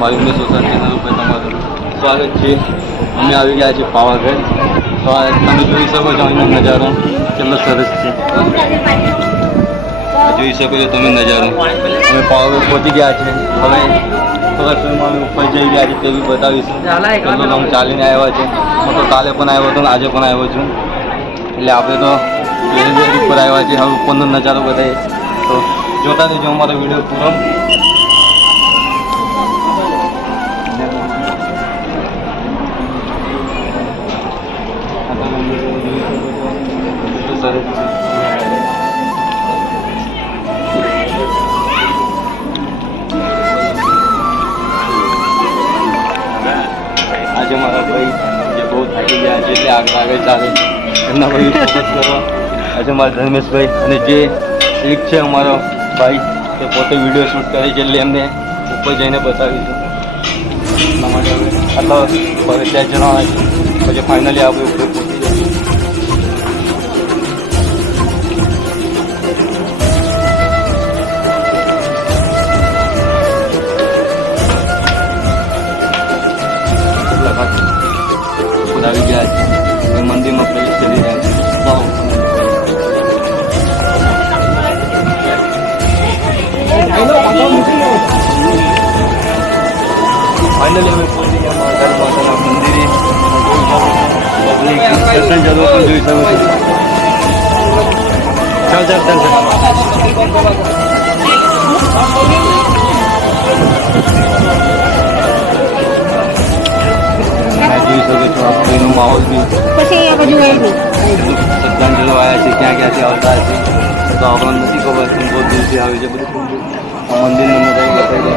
મારી Umesh society channel ઉપર તમારું સ્વાગત છે. અમે આવી ગયા છીએ પાવાગઢ. તો તમે જોઈ શકો છો અહીંનો નજારો, કેટલો સરસ છે. જોઈ શકો છો તમે નજારો. અમે પાવાગઢ પહોંચી ગયા છે હવે થોડા સમયમાં અમે ઉપર જઈ ગયા છીએ, તે બી બતાવીશું. કેટલો લોંગ ચાલીને આવ્યા છે. હું તો કાલે પણ આવ્યો હતો ને આજે પણ આવ્યો છું. એટલે આપણે તો ઉપર આવ્યા છીએ. હવે ઉપરનો નજારો બતાવીએ. તો જોતા રહેજો અમારો વીડિયો પૂરો. આગળ આગળ ચાલે. એમના ભાઈ આજે મારા ધર્મેશભાઈ અને જે એક છે અમારો ભાઈ, તે પોતે વીડિયો શૂટ કરે છે એટલે એમને ઉપર જઈને બતાવીશું. એટલા માટે આટલો ફરે ત્યાં જણાવે છે. પછી ફાઇનલી આપણે છે એ મંદિરમાં પ્રવેશ કરી રહ્યા છે તો ફાઇનલી અમે પહોંચી ગયા મહાકાળી માતાના મંદિરે પબ્લિક દર્શન જરૂર પણ જોઈ શકો છો ચાલ ચાલ માહોલ બી પછી આ બાજુ આવી શ્રદ્ધાંજલિ આવ્યા છે ક્યાં ક્યાંથી આવતા છે. તો આપણને નથી ખબર પણ બહુ દૂરથી આવે છે બધું મંદિરનું નજારો બતાવી દે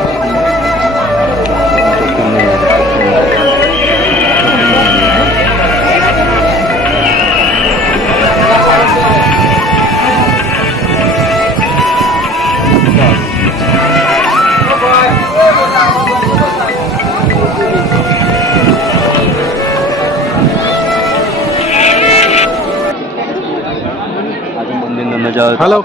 হ্যালো